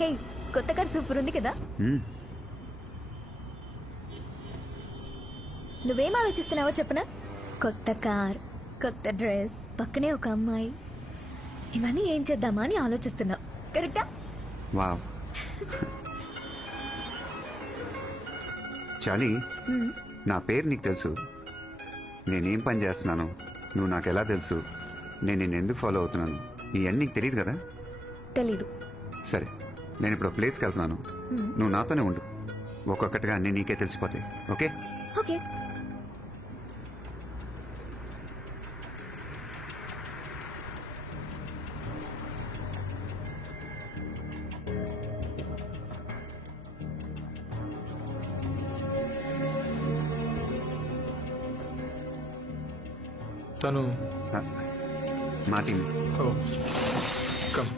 హే, కొత్త car super ఉంది కదా. నువ్వేం ఆలోచిస్తున్నావో చెప్పనా? కొత్త కార్, కొత్త డ్రెస్, పక్కనే ఒక అమ్మాయి, ఇవన్నీ ఏం చేద్దామా అని ఆలోచిస్తున్నావు. కరెక్టా? వావ్. చాలీ, నా పేరు నీకు తెలుసు, నేనేం పని చేస్తున్నాను నువ్వు నాకు ఎలా తెలుసు, నేను నిన్ను ఎందుకు ఫాలో అవుతున్నాను, ఇవన్నీ నీకు తెలియదు కదా. తెలీదు. సరే, నేను ఇప్పుడు ప్లేస్కి వెళ్తున్నాను, నువ్వు నాతోనే ఉండు, ఒక్కొక్కటిగా అన్నీ నీకే తెలిసిపోతాయి. ఓకే? ఓకే. తను Martin. Come.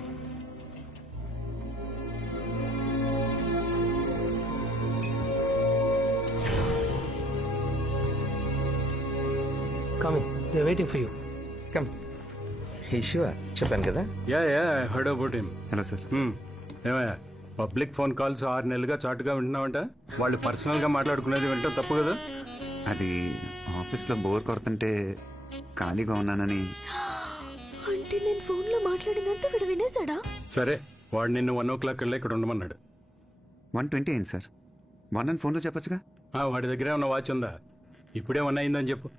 Coming. We are waiting for you. Come. Hey, sure. చెప్పాను కదా. Yeah I heard about him. Hello sir. ఏమయ్యా, పబ్లిక్ ఫోన్ కాల్స్ 6 నెలలుగా చాటుగా వింటున్నావంట. వాళ్ళు పర్సనల్గా మాట్లాడుకునేది వింటాం తప్పు కదా. అది ఆఫీస్లో బోర్ కొడుతుంటే ఖాళీగా ఉన్నానని. అంటే నేను ఫోన్లో మాట్లాడినంత వీడు వినేశాడా? సరే, వాడు నిన్ను 1 o'clock కల్లా ఇక్కడ ఉండమన్నాడు. 1:20 అయింది సార్. 1 అని ఫోన్లో చెప్పొచ్చుగా. వాడి దగ్గర ఉన్న వాచ్ ఉందా? ఇప్పుడే 1 అయిందని చెప్పు.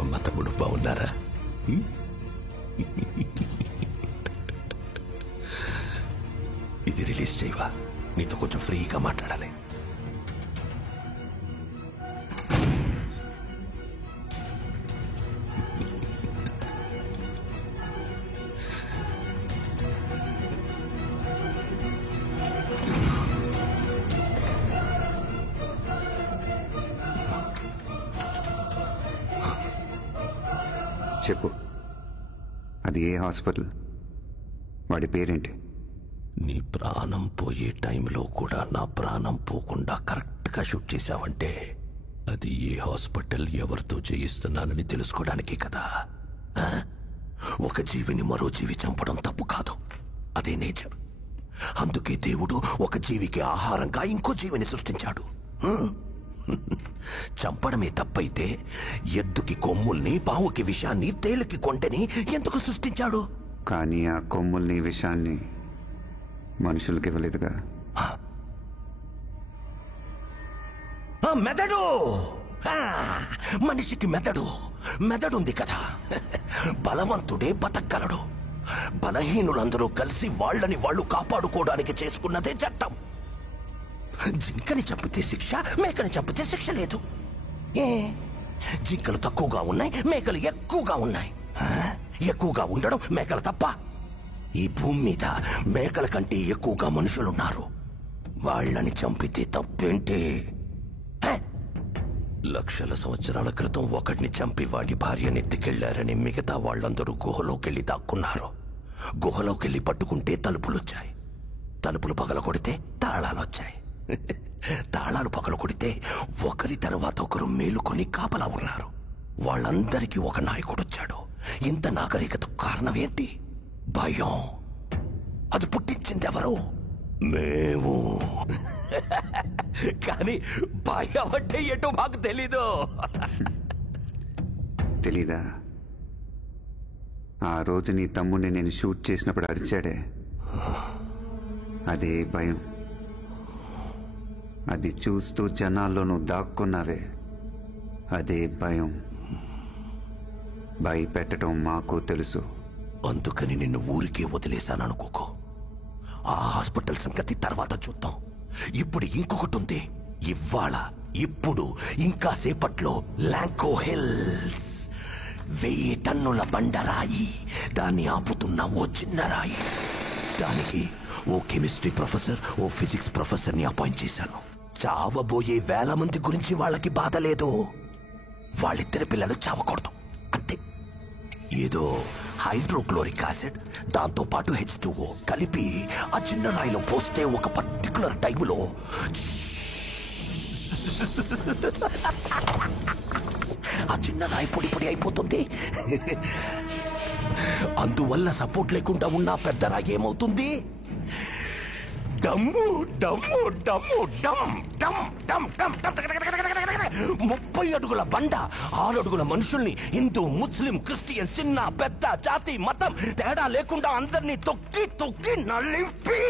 అమ్మ తమ్ముడు బాగున్నారా? ఇది రిలీజ్ చేయవా? నీతో కొంచెం ఫ్రీగా మాట్లాడాలి. చెప్పు, అది ఏ హాస్పిటల్, వాడి పేరేంటి? నీ ప్రాణం పోయే టైంలో కూడా నా ప్రాణం పోకుండా కరెక్ట్గా షూట్ చేశావంటే అది ఏ హాస్పిటల్, ఎవరితో చేయిస్తున్నానని తెలుసుకోవడానికే కదా. ఒక జీవిని మరో జీవి చంపడం తప్పు కాదు, అదే నేచర్. అందుకే దేవుడు ఒక జీవికి ఆహారంగా ఇంకో జీవిని సృష్టించాడు. చంపడమే తప్పైతే ఎద్దుకి కొమ్ముల్ని, పావుకి విషాన్ని, తేలికి కొంటెని ఎందుకు సృష్టించాడు? కానీ ఆ కొమ్ముల్ని, విషాన్ని మనుషులకి ఇవ్వలేదుగా. మెదడు, మనిషికి మెదడుంది కదా. బలవంతుడే బతకగలడు. బలహీనులందరూ కలిసి వాళ్ళని వాళ్ళు కాపాడుకోవడానికి చేసుకున్నదే చట్టం. జింకని చంపితే శిక్ష, మేకని చంపితే శిక్ష లేదు. జింకలు తక్కువగా ఉన్నాయి, మేకలు ఎక్కువగా ఉన్నాయి. ఎక్కువగా ఉండడం మేకల తప్ప? ఈ భూమి మీద మేకల కంటే ఎక్కువగా మనుషులున్నారు. వాళ్ళని చంపితే తప్పేంటి? లక్షల సంవత్సరాల క్రితం ఒకడిని చంపి వాడి భార్యనెత్తికెళ్లారని మిగతా వాళ్ళందరూ గుహలోకెళ్లి దాక్కున్నారు. గుహలోకెళ్లి పట్టుకుంటే తలుపులొచ్చాయి. తలుపులు పగలకొడితే తాళాలొచ్చాయి. తాళాలు పగలకొడితే ఒకరి తర్వాత ఒకరు మేలుకొని కాపలా ఉన్నారు. వాళ్ళందరికీ ఒక నాయకుడొచ్చాడు. ఇంత నాగరికతకు కారణం ఏంటి? భయం. అది పుట్టించిందెవరు? మేము. కానీ భయం అంటే ఏంటో మాకు తెలీదు. తెలీదా? ఆ రోజు నీ తమ్ముడిని నేను షూట్ చేసినప్పుడు అరిచాడే, అదే భయం. అది చూస్తూ జనాల్లో నువ్వు దాక్కున్నావే, అదే భయం. భయపెట్టడం మాకు తెలుసు. అందుకని నిన్ను ఊరికే వదిలేశాననుకోకో. ఆ హాస్పిటల్ సంగతి తర్వాత చూద్దాం. ఇప్పుడు ఇంకొకటి ఉంది. ఇవాళ ఇప్పుడు ఇంకా సేపట్లో లాంకో హిల్స్ 1000 టన్నుల బండరాయి, దాన్ని ఆపుతున్న ఓ చిన్న రాయి. దానికి ఓ కెమిస్ట్రీ ప్రొఫెసర్, ఓ ఫిజిక్స్ ప్రొఫెసర్ని అపాయింట్ చేశాను. చావబోయే 1000 మంది గురించి వాళ్ళకి బాధ లేదు. వాళ్ళిద్దరి పిల్లలు చావకూడదు అంతే. ఏదో హైడ్రోక్లోరిక్ యాసిడ్ దాంతో పాటు H2O కలిపి ఆ చిన్న రాయిలో పోస్తే ఒక పర్టికులర్ టైంలో ఆ చిన్న రాయి పొడి పొడి అయిపోతుంది. అందువల్ల సపోర్ట్ లేకుండా ఉన్న పెద్ద రాయి ఏమవుతుంది? డమ్ము డమ్ము డమ్ము డమ్ డమ్ డమ్ డమ్ 30 అడుగుల బండ, 6 అడుగుల మనుషుల్ని, హిందూ, ముస్లిం, క్రిస్టియన్, చిన్న పెద్ద, జాతి మతం తేడా లేకుండా అందరినీ తొక్కి తొక్కి నలిపి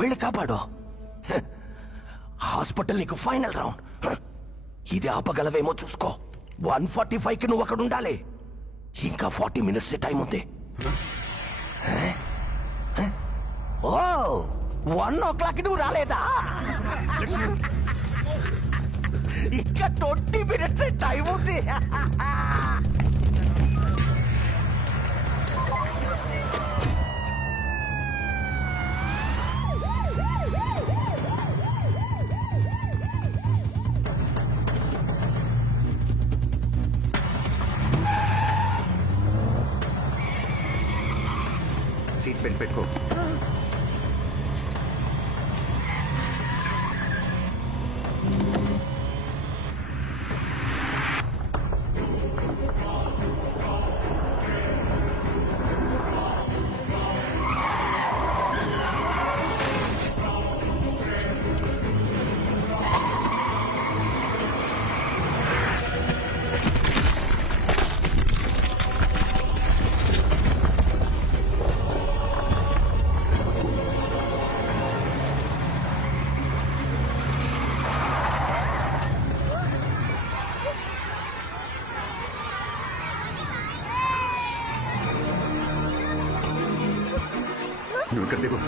వెళ్ళి కాపాడు. హాస్పిటల్ నీకు ఫైనల్ రౌండ్. ఇది ఆపగలవేమో చూసుకో. 145కి నువ్వు అక్కడ ఉండాలి. ఇంకా 40 మినిట్స్ టైం ఉంది. ఓ 1 o'clock నువ్వు రాలేదా? ఇంకా 20 మినిట్స్ టైం ఉంది. సీట్ బెల్ట్ పెట్టుకో. నువ్వు ఇక్కడ దిగు.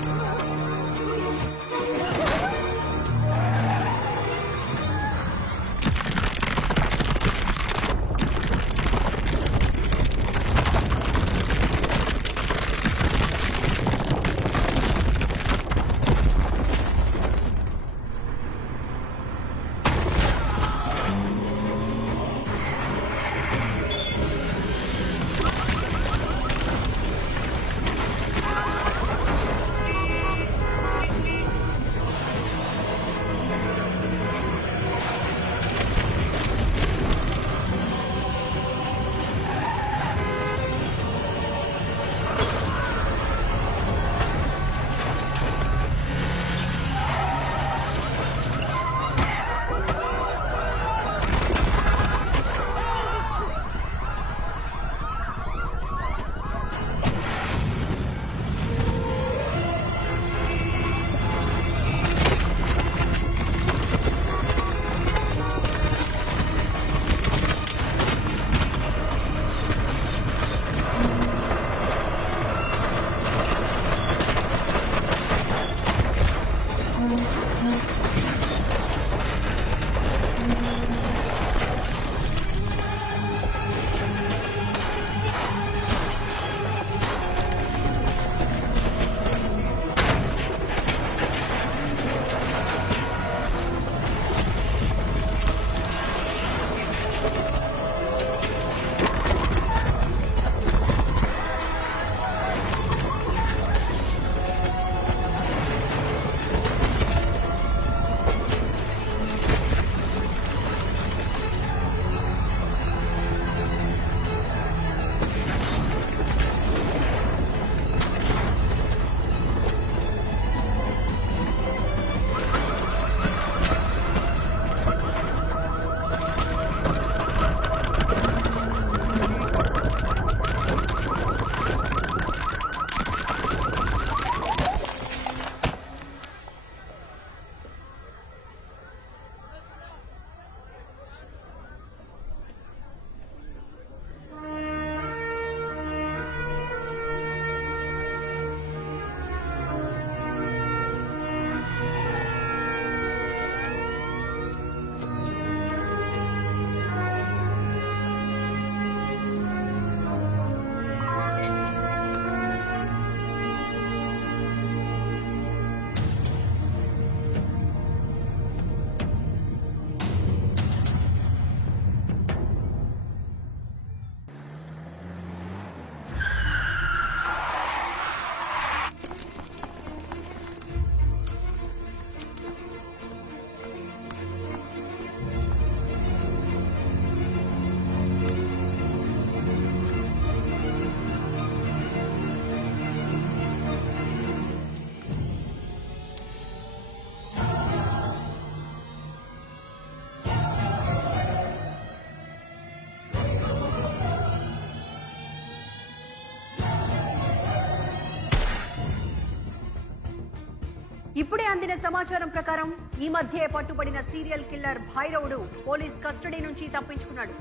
ఇప్పుడే అందిన సమాచారం ప్రకారం ఈ మధ్య పట్టుబడిన సీరియల్ కిల్లర్ భైరవుడు పోలీస్ కస్టడీ నుంచి తప్పించుకున్నాడు.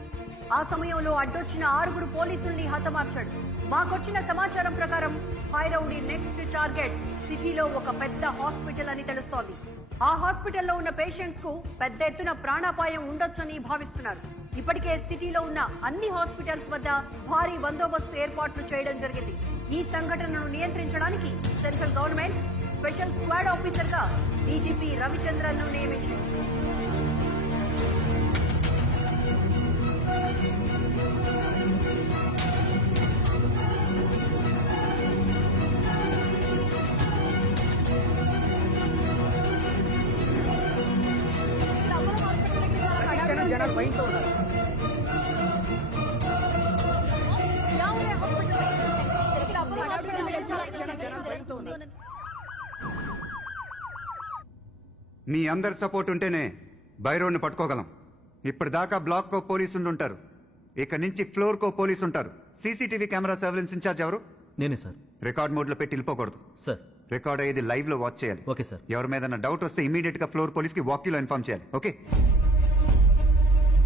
ఆ సమయంలో అడ్డొచ్చిన 6 పోలీసుల్ని హతమార్చాడు. మాకొచ్చిన సమాచారం ప్రకారం భైరవుడి నెక్స్ట్ టార్గెట్ సిటీలో ఒక పెద్ద హాస్పిటల్ అని తెలుస్తోంది. ఆ హాస్పిటల్లో ఉన్న పేషెంట్స్ కు పెద్ద ఎత్తున ప్రాణాపాయం ఉండొచ్చని భావిస్తున్నారు. ఇప్పటికే సిటీలో ఉన్న అన్ని హాస్పిటల్స్ వద్ద భారీ బందోబస్తు ఏర్పాట్లు చేయడం జరిగింది. ఈ సంఘటనను నియంత్రించడానికి central government special squad officer గా డీజీపీ రవిచంద్రన్ ను నియమించింది. మీ అందరి సపోర్ట్ ఉంటేనే భైరవుని పట్టుకోగలం. ఇప్పటిదాకా బ్లాక్ కో పోలీసులు ఉంటారు, ఇక నుంచి ఫ్లోర్ కో పోలీసు ఉంటారు. సీసీటీవీ కెమెరా సర్వేలెన్స్ ఇన్ఛార్జ్ ఎవరు? నేనే సార్. రికార్డ్ మోడ్ లో పెట్టి వెళ్ళిపోకూడదు సార్. రికార్డ్ అయ్యేది లైవ్ లో వాచ్ చేయాలి. Okay sir. ఎవరి మీద డౌట్ వస్తే ఇమీడియట్ గా ఫ్లోర్ పోలీస్ కి వాకీలో ఇన్ఫార్మ్ చేయాలి. ఓకే.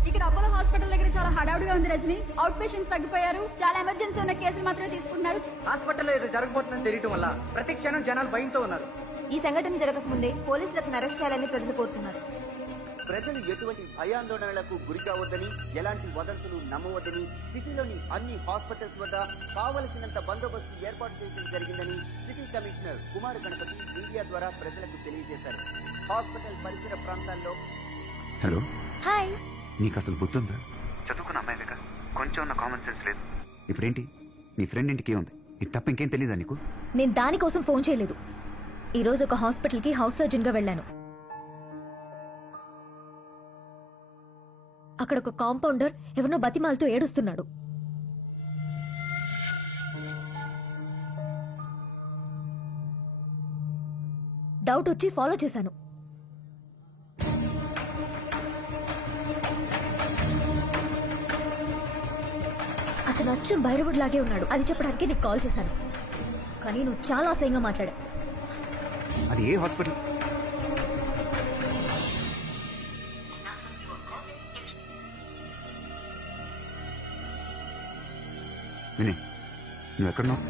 ఇక్కడ అపోలో హాస్పిటల్ దగ్గర చాలా హడావుడిగా ఉంది రజని. Out patients తగ్గిపోయారు. చాలా ఎమర్జెన్సీ ఉన్న కేసులు మాత్రమే తీసుకుంటున్నారు. హాస్పిటల్లో ఏదో జరగబోతుందని తెలియటం వల్ల ప్రతి క్షణం జనాలు భయంతో ఉన్నారు. ఈ సంఘటన జరగకముందే పోలీసులకు అరెస్ట్ చేయాలని ప్రజలు కోరుతున్నారు. ప్రజలు ఎటువంటి భయాందోళనలకు గురి కావద్దని, ఎలాంటి వదంతులు నమ్మవద్దని సిటీలోని అన్ని హాస్పిటల్స్ వద్ద కావలసినంత బందోబస్తు ఏర్పాటు చేయడం జరిగిందని city commissioner Kumar Ganapathi media ద్వారా ప్రజలకు తెలియజేశారు. హాస్పిటల్ పరిసర ప్రాంతాల్లో హలో. హాయ్. నీకు అసలు బుద్ధుందా? చదువుకున్న అమ్మాయిగా కొంచెం ఉన్న కామన్ సెన్స్ లేదు. ఇప్పుడేంటి నీ ఫ్రెండ్ ఇంటికి ఉంది, ఇది తప్ప ఇంకేం తెలీదా నీకు? నేను దానికోసం ఫోన్ చేయలేదు. ఈ రోజు ఒక హాస్పిటల్ కి హౌస్ సర్జన్ గా వెళ్ళాను. అక్కడ ఒక కాంపౌండర్ ఎవరినో బతిమాలతో ఏడుస్తున్నాడు. డౌట్ వచ్చి ఫాలో చేశాను. అతను అచ్చం భైరవుడు లాగే ఉన్నాడు. అది చెప్పడానికి నీకు కాల్ చేశాను, కానీ నువ్వు చాలా అసహ్యంగా మాట్లాడా. అది ఏ హాస్పిటల్? వినే, నువ్వు ఎక్కడున్నావు?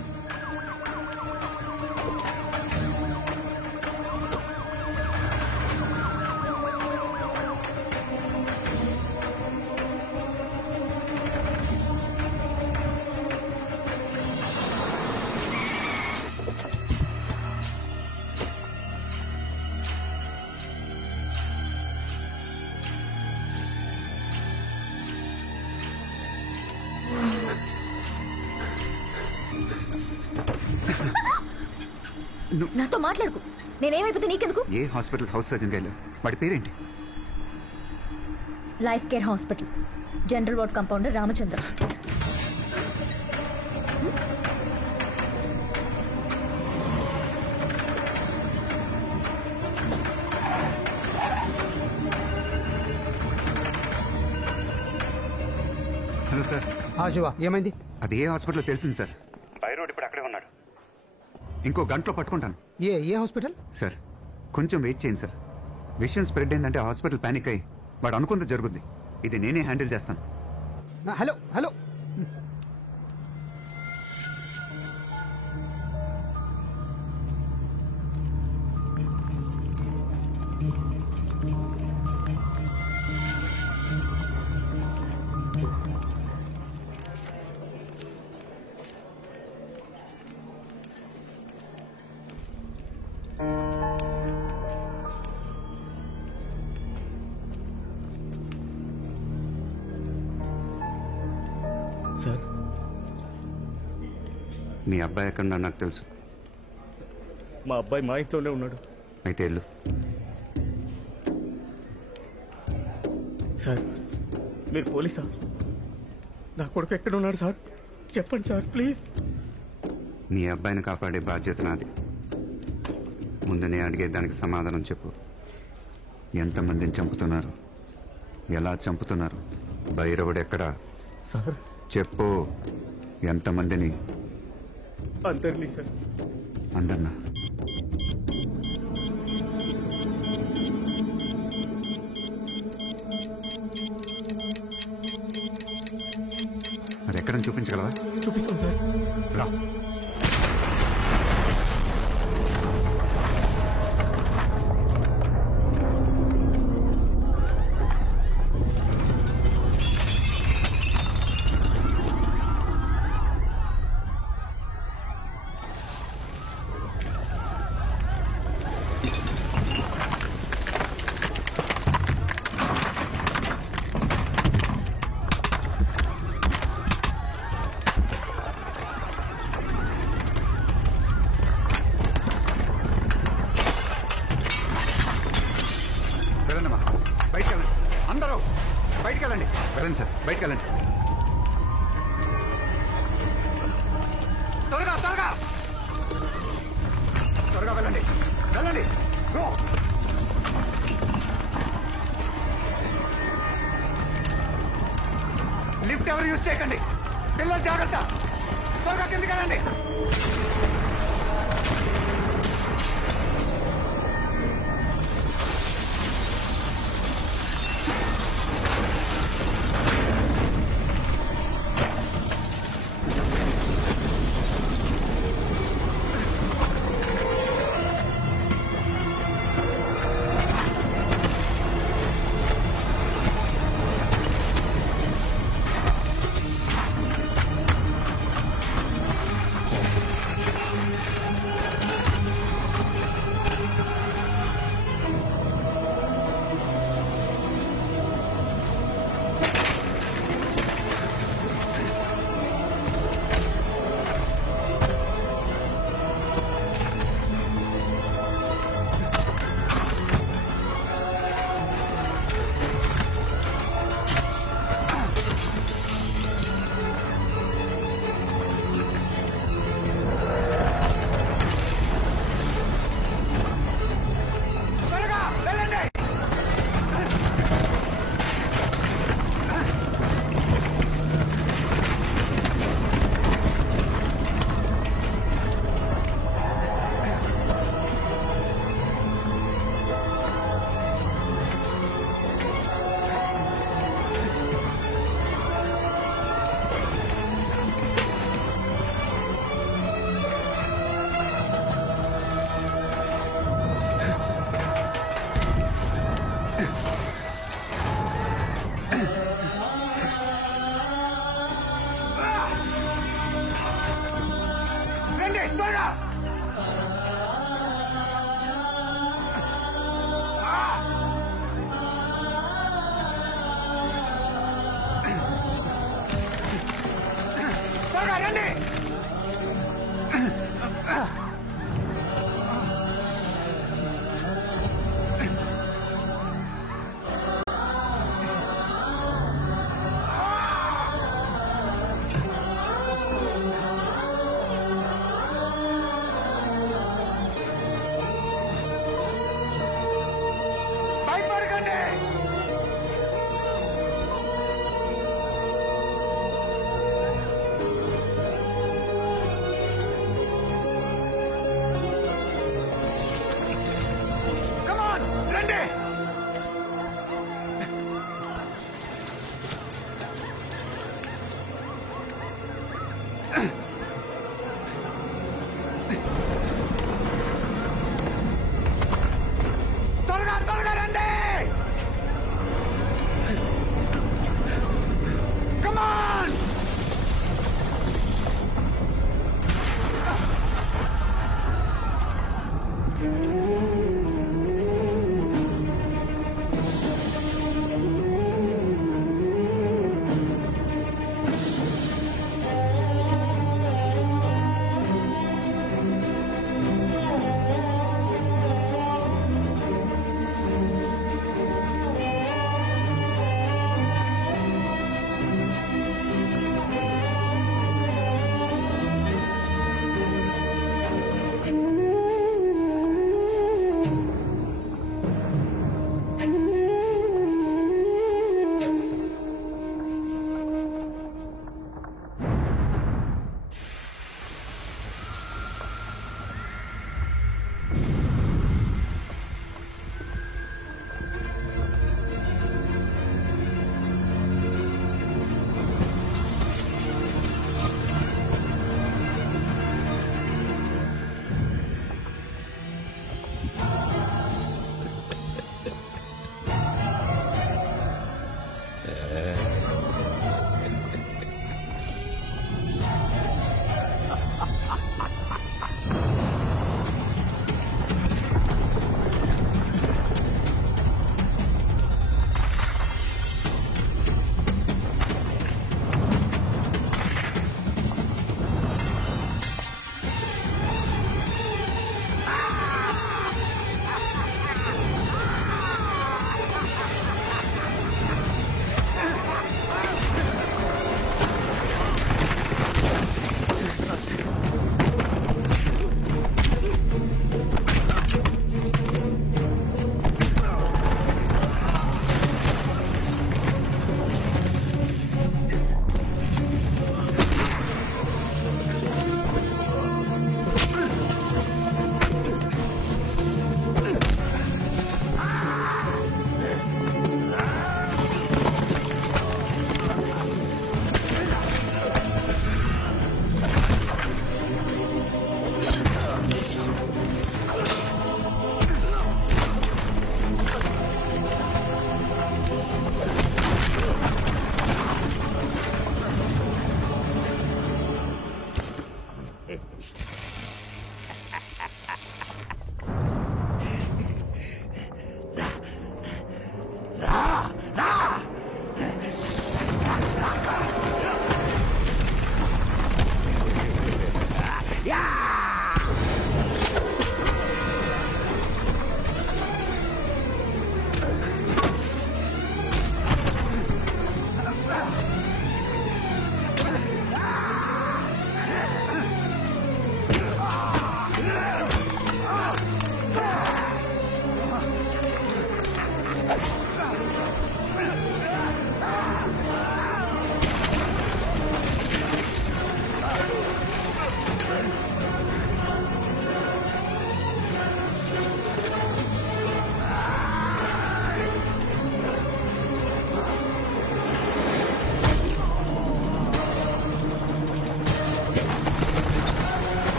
నాతో మాట్లాడుకు. నేనేమైపోతే నీకెందుకు? ఏ హాస్పిటల్ హౌస్ సర్జన్ గారు? వాడి పేరేంటి? Life care hospital, general ward compounder Ramachandra. Hello sir. Shiva, ఏమైంది? అది ఏ హాస్పిటల్ తెలిసింది సార్. భైరవుడు ఇప్పుడు అక్కడే ఉన్నాడు. ఇంకో గంటలో పట్టుకుంటాను. ఏ హాస్పిటల్? సార్ కొంచెం వెయిట్ చేయండి సార్. విషయం స్ప్రెడ్ అయిందంటే హాస్పిటల్ పానిక్ అయ్యి వాడు అనుకుంది జరుగుద్ది. ఇది నేనే హ్యాండిల్ చేస్తాను. Hello hello. సార్, మీ అబ్బాయి ఎక్కడున్నా నాకు తెలుసు. మా అబ్బాయి మా ఇంట్లోనే ఉన్నాడు. అయితే వెళ్ళు. సార్, మీరు పోలీసా? నా కొడుకు ఎక్కడ ఉన్నాడు సార్? చెప్పండి సార్ ప్లీజ్. మీ అబ్బాయిని కాపాడే బాధ్యత నాది. ముందు నేను అడిగే దానికి సమాధానం చెప్పు. ఎంతమందిని చంపుతున్నారు? ఎలా చంపుతున్నారు? భైరవుడు ఎక్కడా? సార్ చెప్పు. ఎంతమందిని? అందరినీ సార్. అందరినా? ఎక్కడని చూపించగలవా? చూపిస్తాను సార్. రా. వెళ్ళండి సార్, బయటికి వెళ్ళండి. త్వరగా త్వరగా త్వరగా వెళ్ళండి, వెళ్ళండి. గో. లిఫ్ట్ ఎవరు యూజ్ చేయకండి. పిల్లలు జాగ్రత్త. త్వరగా కిందికి వెళ్ళండి.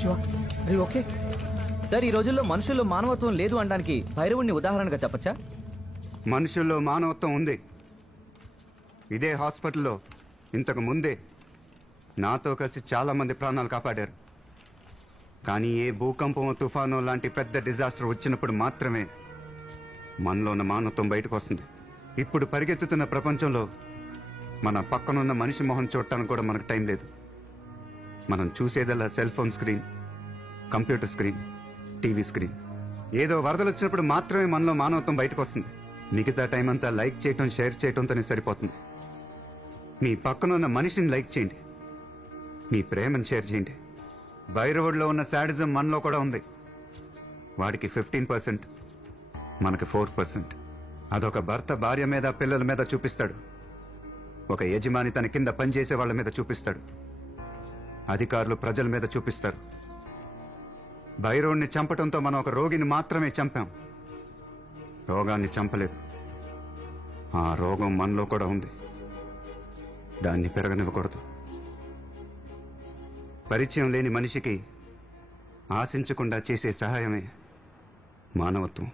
శివ అరే ఓకే సార్ ఈ రోజుల్లో మనుషుల్లో మానవత్వం లేదు అనడానికి భైరవుణ్ణి ఉదాహరణగా చెప్పచ్చా? మనుషుల్లో మానవత్వం ఉంది. ఇదే హాస్పిటల్లో ఇంతకు ముందే నాతో కలిసి చాలా మంది ప్రాణాలు కాపాడారు. కానీ ఏ భూకంపం తుఫాను లాంటి పెద్ద డిజాస్టర్ వచ్చినప్పుడు మాత్రమే మనలో ఉన్న మానవత్వం బయటకు వస్తుంది. ఇప్పుడు పరిగెత్తుతున్న ప్రపంచంలో మన పక్కనున్న మనిషి మొహం చూడటానికి కూడా మనకు టైం లేదు. మనం చూసేదల్లా cell phone screen, computer screen, TV screen. ఏదో వరదలు వచ్చినప్పుడు మాత్రమే మనలో మానవత్వం బయటకు వస్తుంది. మిగతా టైం అంతా లైక్ చేయటం, షేర్ చేయటంతోనే సరిపోతుంది. మీ పక్కనున్న మనిషిని లైక్ చేయండి, మీ ప్రేమను షేర్ చేయండి. భైరవుడిలో ఉన్న శాడిజం మనలో కూడా ఉంది. వాడికి 15%, మనకి 4%. అదొక భర్త భార్య మీద, పిల్లల మీద చూపిస్తాడు. ఒక యజమాని తన కింద పనిచేసే వాళ్ళ మీద చూపిస్తాడు. అధికారులు ప్రజల మీద చూపిస్తారు. భైరవుణ్ణి చంపటంతో మనం ఒక రోగిని మాత్రమే చంపాం, రోగాన్ని చంపలేదు. ఆ రోగం మనలో కూడా ఉంది, దాన్ని పెరగనివ్వకూడదు. పరిచయం లేని మనిషికి ఆశించకుండా చేసే సహాయమే మానవత్వం.